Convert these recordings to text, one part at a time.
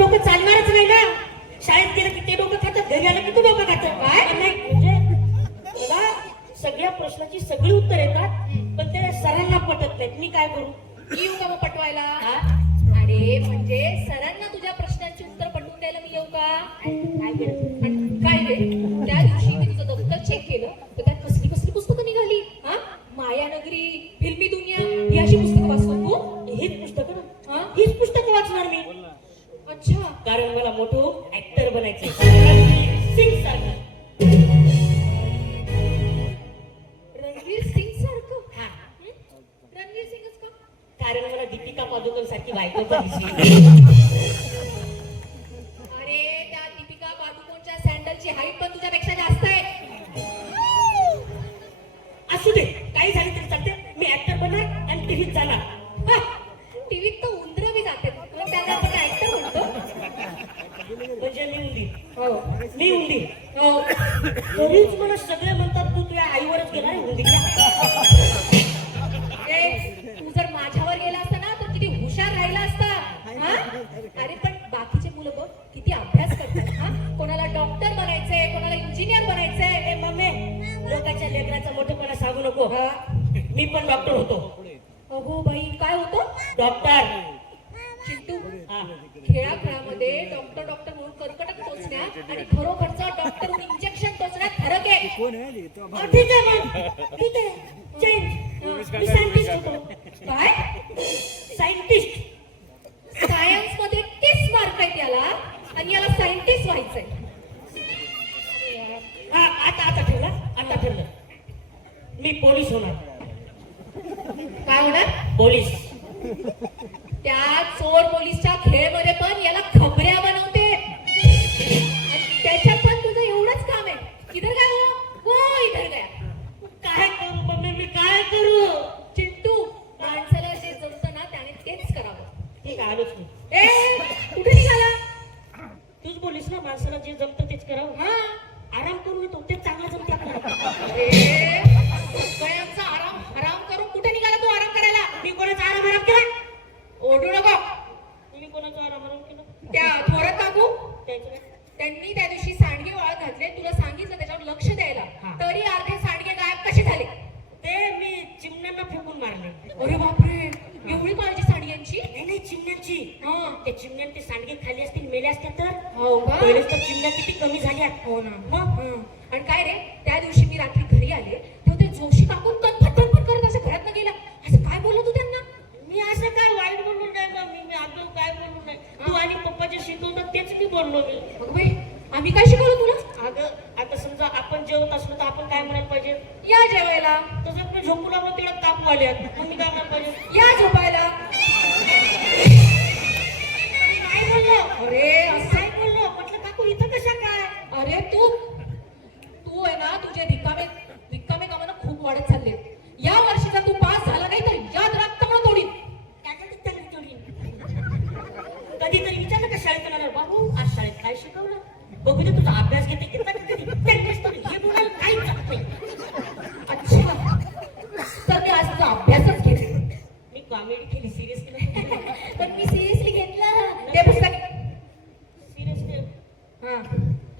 डोकं चालणारच नाही ना. शाळेत गेलं की ते डोकं खातात, घरी आलं की तू डोकं खातं. काय नाही म्हणजे मला सगळ्या प्रश्नाची सगळी उत्तर येतात, पण ते सरांना पटत नाहीत. मी काय करू? येऊ का मग पटवायला? अरे म्हणजे सरांना तुझ्या प्रश्नांची उत्तर पटवून द्यायला मी येऊ का? काय केलं? काय रे, त्या दिवशी मी तुझं दप्तर चेक केलं तर त्यात कसली कसली पुस्तकं निघाली. हा, मायानगरी, फिल्मी दुनिया ही अशी पुस्तकं वाचतो तू? हीच पुस्तकं ना, हीच पुस्तकं वाचणार मी. अच्छा, कारण मला मोठं ऍक्टर बनायचंय, सिंग सारखं. रणवीर सिंग सारखं? हा, रणवीर सिंगच का? कारण मला दीपिका पादुकोण सारखी बायको पाहिजे. अरे त्या दीपिका पादुकोणच्या सँडलची हाईट पण तुझ्यापेक्षा जास्त आहे. असू दे, काही झाली तरी चालते. मी ऍक्टर बनणार आणि टीव्हीत जाणार. टीव्हीत तर उंदरं बी जाते, तुला त्यांना आपण ऍक्टर म्हणतो. म्हणजे मी उंदी, हो मी उंदी. हो, तरीच मला सगळे म्हणतात तू तुझ्या आईवरच गेला रे उंदी. तू जर माझ्यावर गेला असता ना तर किती हुशार राहिला असता. हा, अरे पण बाकीचे मुलं बघ किती अभ्यास करतात. हा, कोणाला डॉक्टर बनायचंय, कोणाला इंजिनियर बनायचंय. ए मम्मी, लोकांच्या लेकराचा मोठेपणा सांगू नको. मी पण डॉक्टर होतो. अगो बाई, काय होतं? डॉक्टर. चिंटू, हा, खेळामध्ये डॉक्टर डॉक्टर म्हणून कर्कटक टोचण्यात आणि खरोखरचा डॉक्टर म्हणून इंजेक्शन टोचण्यात फरक आहे. ठीक आहे मग, ठीक आहे. चेंज. मी सायंटिस्ट होतो. काय? सायंटिस्ट. सायन्स मध्ये 30 मार्क आहेत याला आणि याला सायंटिस्ट व्हायचंय. हा, आता ठरलं, आता ठरलं. मी पोलीस होणार. काय होणार? पोलीस. त्या चोर पोलीसच्या खेळमध्ये पण याला खबऱ्या बनवते. आणि त्याच्यात पण तुझं एवढंच काम आहे. इधर काय हो इधर गया. काय करू मम्मी, मी काय करू? चिंटू, माणसाला जे जमतं ना त्याने तेच करावं. ठीक आहे, आलोच मी. कुठे निघाला? तूच बोलीस ना, माणसाला जे जमतं तेच करावं. हा, आराम करून येतो, तेच चांगलं जमते आपल्याला. सगळ्यांचा आराम हराम करून कुठे निघाला तू आराम करायला? मी कोणाचा आराम केला? ओरडू नको. मी कोणाचा आराम केला? त्या थोरात काकू, त्याचं त्यांनी त्या दिवशी सांडगे वाळत घातले, तुला सांगितलं त्याच्यावर लक्ष द्यायला, तरी अर्धे सांडगे गायब कसे झाले? ते मी चिमण्यांना फेकून मारले. अरे बापरे, एवढी काळजी सांडग्यांची? नाही चिमण्यांची. हा, त्या चिमण्यात ते सांडगे खाली असतील, मेले असतील तर. हो का? पहिलेच तर चिमण्या किती कमी झाल्या. हो ना. मग आणि काय रे, त्या दिवशी मी रात्री घरी आले तेव्हा ते जोशी टाकून तनफट करत असं घरात गेला. असं काय बोललो तू त्यांना? मी असं काय वाईट बोलून नाही का? मी अजून काय बोलू नाही. तू आणि पप्पा जे शिकवतात तेच मी बोललो. मी अगं बाई, आम्ही काय शिकवलं तुला? अगं आता समजा आपण जेवत असलो तर आपण काय म्हणायला पाहिजे? या जेवायला. तसं आपलं झोपू लागलो तिला ताप आले, मग मी काय म्हणायला पाहिजे? या झोपायला. काय बोललो? अरे असं काय बोललो? म्हटलं काकू इथं कशा काय? अरे तू आहे ना, तुझे रिकामे कामानं खूप वाढत चालले. या वर्षी जर तू पास झाला नाही तर याद राखता म्हणून तोडीन. कधीतरी विचारलं का शाळेत आल्यावर, बाबू आज शाळेत काय शिकवलं? बघू दे तुझा अभ्यास घेते हे बोलायला काहीच जात नाही. अच्छा, तर मी आज तुझा अभ्यासच घेते. मी कॉमेडी केली, सिरियसली नाही. पण मी सिरियसली घेतलं ते पुस्तक. सिरियसली. हा,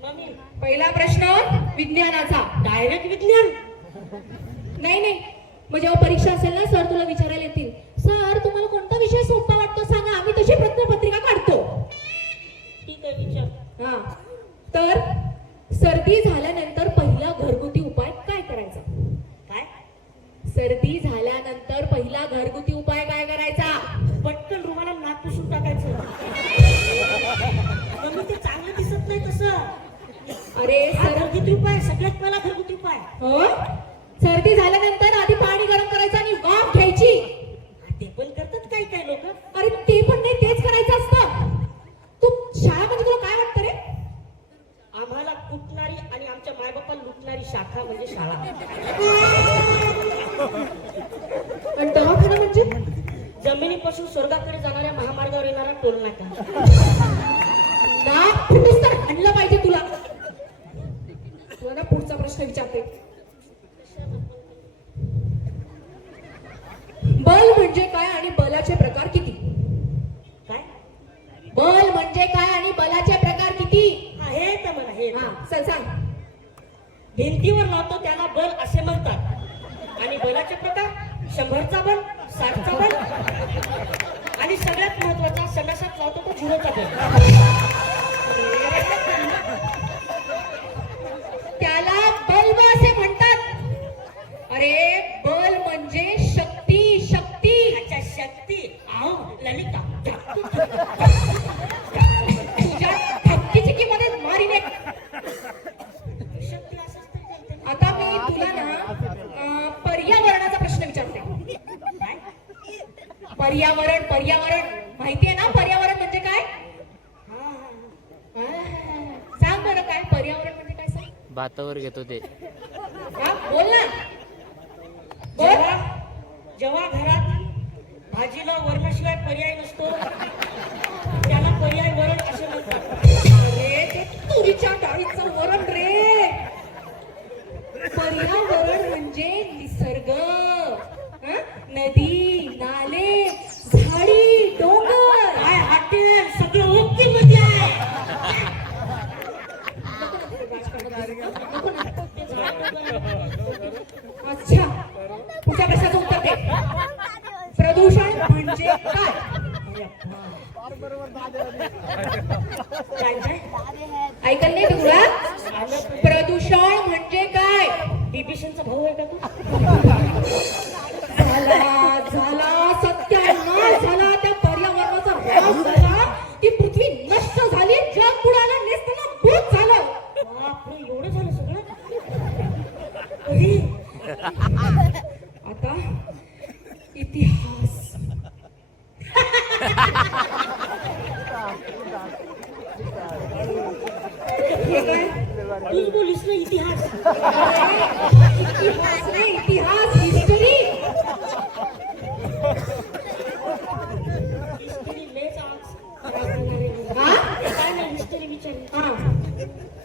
मम्मी, पहिला प्रश्न विज्ञानाचा. डायरेक्ट विज्ञान? नाही, मग जेव्हा परीक्षा असेल ना, सर तुला विचारायला येतील, सर तुम्हाला कोणता विषय सोपा वाटतो सांगा, आम्ही तशी प्रश्नपत्रिका काढतो. ठीक आहे, विचार. हा, तर सर्दी झाल्यानंतर पहिला घरगुती उपाय काय करायचा? काय? सर्दी झाल्यानंतर पहिला घरगुती उपाय काय करायचा? पटकन रुमाला नाक पुसून टाकायचं. मम्मी, ते चांगलं दिसत नाही तसं. अरे घरगुती उपाय, सगळ्यात पहिला घरगुती उपाय. हो, सर्दी झाल्यानंतर आधी पाणी गरम करायचं आणि वाफ घ्यायची. ते पण करतात काही लोक. अरे ते पण नाही, तेच करायचं असतं. तू शाळा म्हणजे तुला काय वाटतं रे? आम्हाला कुटणारी आणि आमच्या मायबापाला लुटणारी शाखा म्हणजे शाळा. आणि दवाखाना म्हणजे जमिनीपासून स्वर्गाकडे जाणाऱ्या महामार्गावर येणारा टोल नाका. नाक फुटूस तर आणलं पाहिजे तुला. तुला ना पुढचा प्रश्न विचारते. बल म्हणजे काय आणि बलाचे प्रकार किती? काय? बल म्हणजे काय भिंतीवर लावतो त्याला बल असे म्हणतात. आणि बलाचे प्रकार 100चा बल, 60चा बल आणि सगळ्यात महत्वाचा संडासात लावतो तो 0चा बल. त्याला बल्ब असे म्हणतात. अरे बल म्हणजे शक्ती, शक्ती. अच्छा शक्ती. आहो ललिता तुझ्या धक्कीची किंमत मारीने. शक्ती असंच तर चालतं. आता मी तुला ना पर्यावरणाचा प्रश्न विचारते. काय? पर्यावरण, पर्यावरण माहितीये ना पर्यावरण म्हणजे काय? हा, हा, सांग बरं काय पर्यावरण म्हणजे काय सांग. भातावर घेतो ते. हा बोल ना बोल. जेव्हा घरात भाजीला वरणाशिवाय पर्याय नसतो त्याला पर्याय वरण असे म्हणतात. अरे ते तुरीच्या डाळीचं वरण रे. पर्यावरण म्हणजे निसर्ग, हं? नदी, नाले, झाडी, डोंगर. काय हॉटेल सगळं ओके मध्ये आहे. अच्छा पुढच्या प्रश्नाचं उत्तर दे. प्रदूषण म्हणजे काय? काय काय? ऐकलं नाही तुला? आलं प्रदूषण म्हणजे काय? बिभीषणचा भाऊ आहे का तू? झाला झाला सत्यानाश झाला. त्या पर्यावरणाचा ऱ्हास झाला. ती पृथ्वी नष्ट झाली. जग बुडालं, नेसताना भूत झालं. बापरे एवढं झालं सगळं? कधी? आता इतिहास. हे काय? तूच बोलीस ना इतिहास. इतिहास नाही, इतिहास, हिस्टरी. हिस्ट्री लेच आज. हा? काय नाही हिस्ट्री विचारली. हा.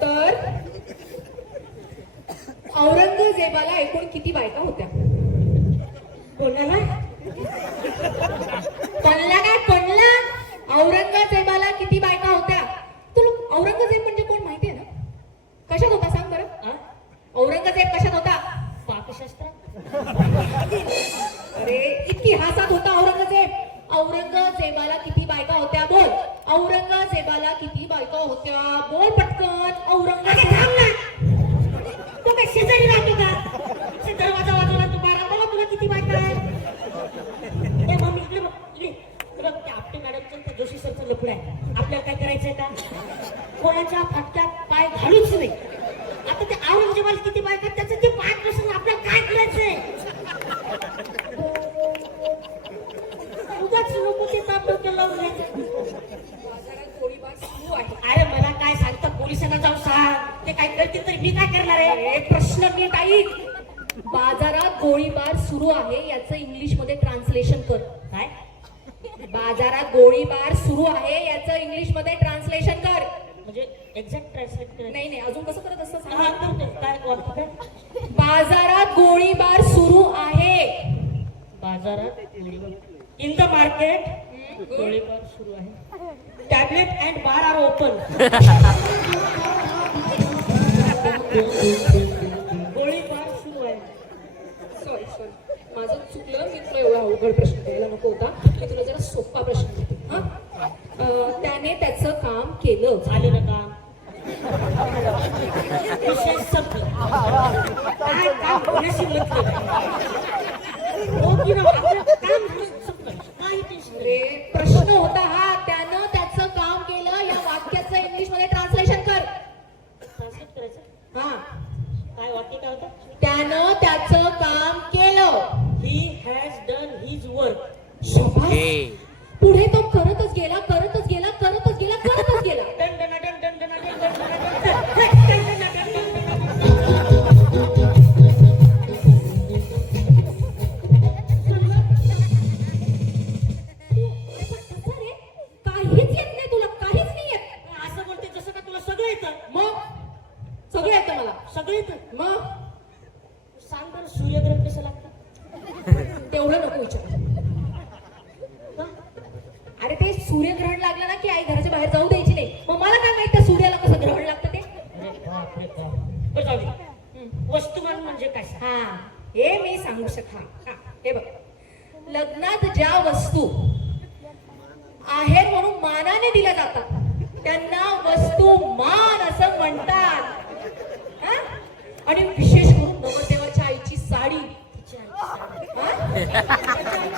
तर औरंगजेबाला एकूण किती बायका होत्या? कोणाला? कोणला काय कोणला? औरंगजेबाला किती बायका होत्या? तुला औरंगजेब म्हणजे कोण माहितीये ना? कशात होता सांग बरं. हा? औरंगजेब कशात होता? पाकशास्त्रात. अरे इतिहासात होता औरंगजेब. औरंगजेबाला किती बायका होत्या बोल. औरंगजेबाला किती बायका होत्या बोल पटकन. औरंगजेब. तो काय शेजारी राहतो का? ते दरवाजा वाजवला तू बाहेर आला तुला किती बायका आहे? ए मम्मी इकडे बघ, इकडे. हे बघ त्या आपटे मॅडमचं त्या जोशी सरचं लफडं आहे. आपल्याला काय करायचंय का? कोणाच्या फाटक्यात पाय घालूच नाही. आता ते औरंगजेबाला किती बायका आहेत, त्याचं ते पाय कसं आपल्याला काय करायचंय? उगाच नको ते ताप डोक्याला लावून घ्यायचं. बाजारात गोळीबार सुरू आहे. अरे मला काय सांगतं पोलिसांना जाऊन सांग. ते काय करतील तरी मी काय करणार आहे? अरे प्रश्न नीट ऐक. बाजारात गोळीबार सुरू आहे याचं इंग्लिश मध्ये ट्रान्सलेशन कर. काय? बाजारात गोळीबार सुरू आहे याचं इंग्लिश मध्ये ट्रान्सलेशन कर. म्हणजे एक्झॅक्ट ट्रान्सलेट करायचं. नाही नाही अजून कसं करत असतं हा, सांग. करतो. काय वाक्य काय? बाजारात गोळीबार सुरू आहे. बाजारात इन द मार्केट गोळीबार सुरू आहे. Tablet and bar are open. गोळीबार सुरू आहे. सॉरी सॉरी माझं चुकलं. मी तुला एवढा अवघड प्रश्न द्यायला नको होता. मी तुला जरा सोपा प्रश्न देते. हा त्याने त्याचं काम केलं. झालं ना काम? विषय संपला. काय काम होण्याशी मतलब हो की नाही? आपलं काम झालं, संपलं. काही टेन्शन नाही. अरे प्रश्न होता हा. त्यानं त्याचं काम केलं या वाक्याचं इंग्लिश मध्ये ट्रान्सलेशन कर. ट्रान्सलेट करायचं. हा काय वाक्य काय होतं? त्यानं त्याचं काम केलं. He has done his work. शाबास. ओके. पुढे तो करतच गेला करतच गेला करतच गेला करतच गेला. Done done done done done done done done कसं रे? काहीच येत नाही तुला. काहीच नाही येत. असं बोलते जसं का तुला सगळं येतं. मग सगळं येतं मला. सगळं येतं. मग सांग बरं सूर्यग्रहण कसं लागतं? तेवढं लग्नात ज्या वस्तू आहेर म्हणून मानाने दिल्या जातात त्यांना वस्तू मान असं म्हणतात. हा? आणि विशेष करून नवरदेवाच्या आईची साडी.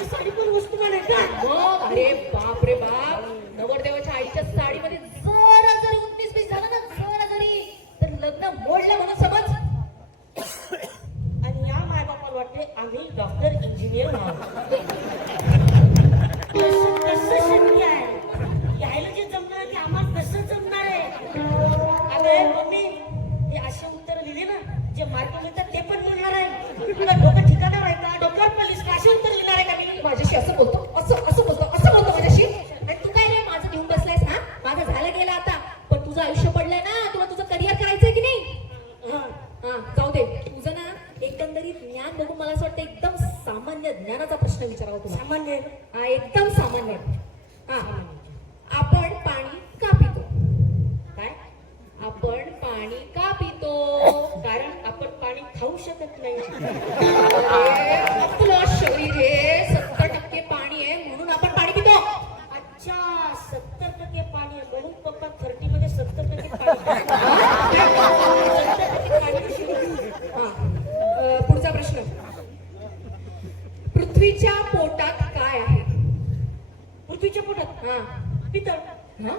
साडी पण वस्तू मान आहे का? मग अरे बाप रे बाप, नवरदेवाच्या आईच्या साडीमध्ये जरा जरी 19-20 झालं ना, जरा जरी, तर लग्न मोडलं म्हणून समज. आणि या मायबापाला वाटते आम्ही डॉक्टर इंजिनियर कसं शक्य आहे? यायला जे जमणार ते आम्हाला कसं जमणार आहे? अरे मम्मी, हे असे उत्तर लिहिले ना, जे मार्क मिळतात ते पण मिळणार आहे. तुला डोकं ठिकाणावर आहे का? डोक्यावर पोलीस का? असे उत्तर लिहिणार आहे का मी? माझ्याशी असं बोलतो, असं बोलतो माझ्याशी. आणि तू काय रे माझं घेऊन बसलायस? हा, माझं झालं गेलं आता, पण तुझं आयुष्य पडलंय ना, तुला तुझं करिअर करायचंय की नाही? हा, जाऊ दे. तुझं ना एकंदरीत ज्ञान बघून मला असं वाटतं एकदम सामान्य ज्ञानाचा प्रश्न विचारावा तुला. सामान्य. हा, एकदम सामान्य. हा, आपण पाणी का पितो? काय? आपण पाणी का पितो? कारण आपण पाणी खाऊ शकत नाही. अरे, आपलं शरीर हे 70% पाणी आहे म्हणून आपण पाणी पितो. अच्छा, 70% पाणी आहे म्हणून पप्पा 30 मध्ये 70% पाणी. 70% पाणी कशी होईल? हा, पुढचा प्रश्न. पृथ्वीच्या पोटात काय आहे? पृथ्वीच्या पोटात हा, पितळ. हा?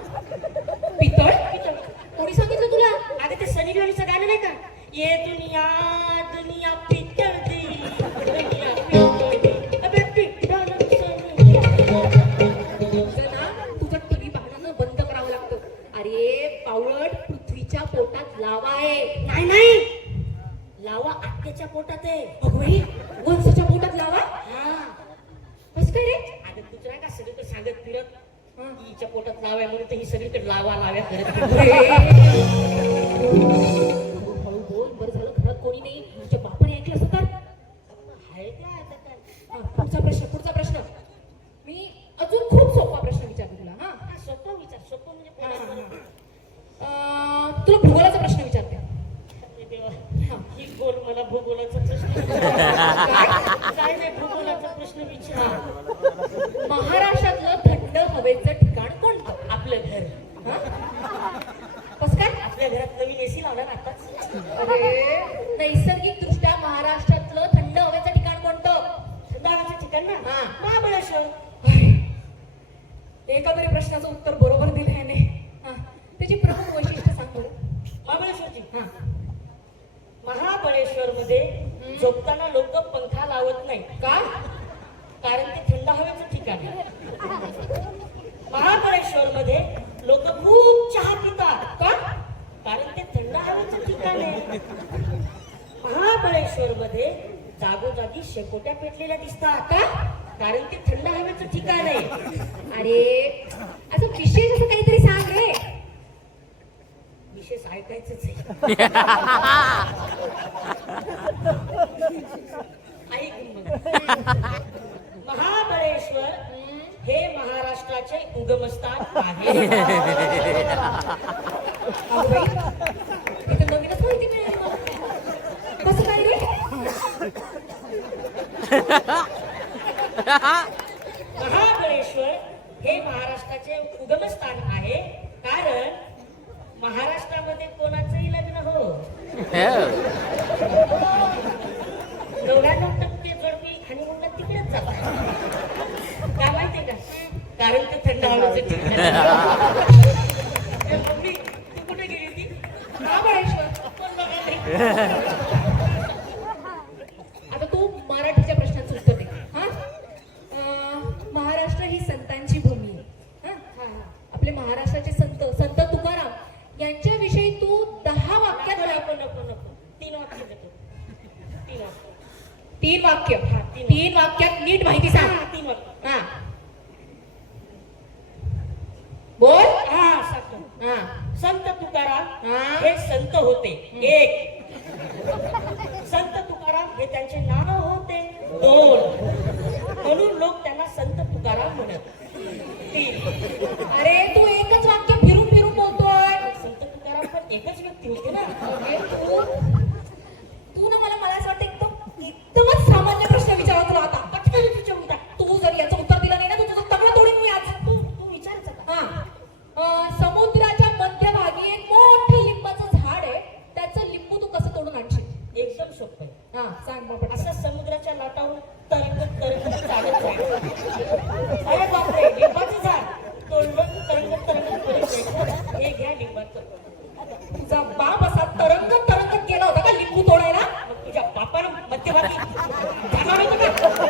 पितळ? पितळ. कोणी सांगितलं तुला? अरे ते सनी लिओनीचं गाणं नाही का? ये दुनिया दुनिया पितळ दी, दुनिया पितळ दी. अबे पितळ सनी. तुझं ना, तुझं टीव्ही पाहणं बंद करावं लागतं. अरे पावळट, पृथ्वीच्या पोटात लावा आहे. नाही नाही, लावा आत्याच्या पोटात आहे. अगोई, वंशाच्या पोटात लावा? हा, कसं काय रे? अगं तुझं नाही का सगळीकडे सांगत फिरत हा. हिच्या पोटात लावा म्हणून तर ही सगळीकडे लावा लाव्या करत. हळू बोल, बरं झालं घरात कोणी नाही. तुझ्या बापाने ऐकलं असतं तर? आहे ते आता काय? हा, पुढचा प्रश्न. मी अजून खूप सोपा प्रश्न विचारते तुला. हा, हा, सोपं विचार. सोपं म्हणजे हा, पोटात हा, बरं. हा. तुला भूगोलाचा प्रश्न विचारते. अरे देवा, हा. ही गोल मला भूगोलाचा प्रश्न. काय नाही, भूगोलाचा प्रश्न विचार. महाराष्ट्रातलं थंड हवेचं ठिकाण कोणतं? आपलं घर. हा? कसं काय? आपल्या घरात नवीन एसी लावला ना आताच. अरे, नैसर्गिक दृष्ट्या महाराष्ट्रातलं थंड हवेचं ठिकाण कोणतं? दादाचं ठिकाण ना, हा. महाबळेश्वर. एका तरी प्रश्नाचं उत्तर बरोबर दिलं याने. हा, त्याची प्रमुख वैशिष्ट्य सांग बरं. महाबळेश्वरची. हा. महाबळेश्वर मध्ये झोपताना लोक पंखा लावत नाही. का? कारण ते थंड हवेचं ठिकाण आहे. महाबळेश्वर मध्ये लोक खूप चहा पितात. का? कारण ते थंड हवेचं ठिकाण आहे. महाबळेश्वर मध्ये जागोजागी शेकोट्या पेटलेल्या दिसतात. का? कारण ते थंड हवेचं ठिकाण आहे. अरे, असं विशेष असं काहीतरी सांग रे. विशेष ऐकायचंच आहे. ऐक मग. महाबळेश्वर हे महाराष्ट्राचे उगमस्थान आहे. अगं बाई, इथं नवीनच माहिती मिळाली मला. कसं काय रे? महाबळेश्वर हे महाराष्ट्राचे उगमस्थान आहे कारण महाराष्ट्रामध्ये कोणाचंही लग्न हो 99% जोडपी हनीमूनला तिकडेच जातात. काय माहितीये का? कारण ते थंड हवेचं ठिकाण आहे. ए, मम्मी तू कुठे गेली होती? महाबळेश्वर. कोण बघा. आता तू मराठीच्या प्रश्नाचं उत्तर दे. हा? महाराष्ट्र ही संतांची भूमी आहे. हा? आपले महाराष्ट्राचे संत तुकाराम यांच्याविषयी तू 10 वाक्यात नको 3 वाक्य देतो. 3 वाक्य. 3 वाक्य. हा, 3 वाक्यात नीट माहिती सांग. 3 वाक्य. हा, बोल. हा, सांगतो. हा, संत तुकाराम हा. हे संत होते. 1. संत तुकाराम हे त्यांचे नाव होते. 2. म्हणून लोक त्यांना संत तुकाराम म्हणत. 3. अरे तू एकच वाक्य फिरून फिरून बोलतोय. संत तुकाराम पण एकच व्यक्ती होते ना. अरे तू ना मला असं वाटतं एकदमच सामान्य प्रश्न विचारा तुला आता. पटकन विचारू का? तू जर चालत जाईल. अरे बापरे, लिंबाचं झाड तोंडून तरंगत तरंगत पुढे जायचं. हे घ्या लिंबाचं. तुझा बाप असा तरंगत तरंगत गेला होता का लिंबू तोडायला? मग तुझ्या बापानं मध्यभागी जाणार होतं का?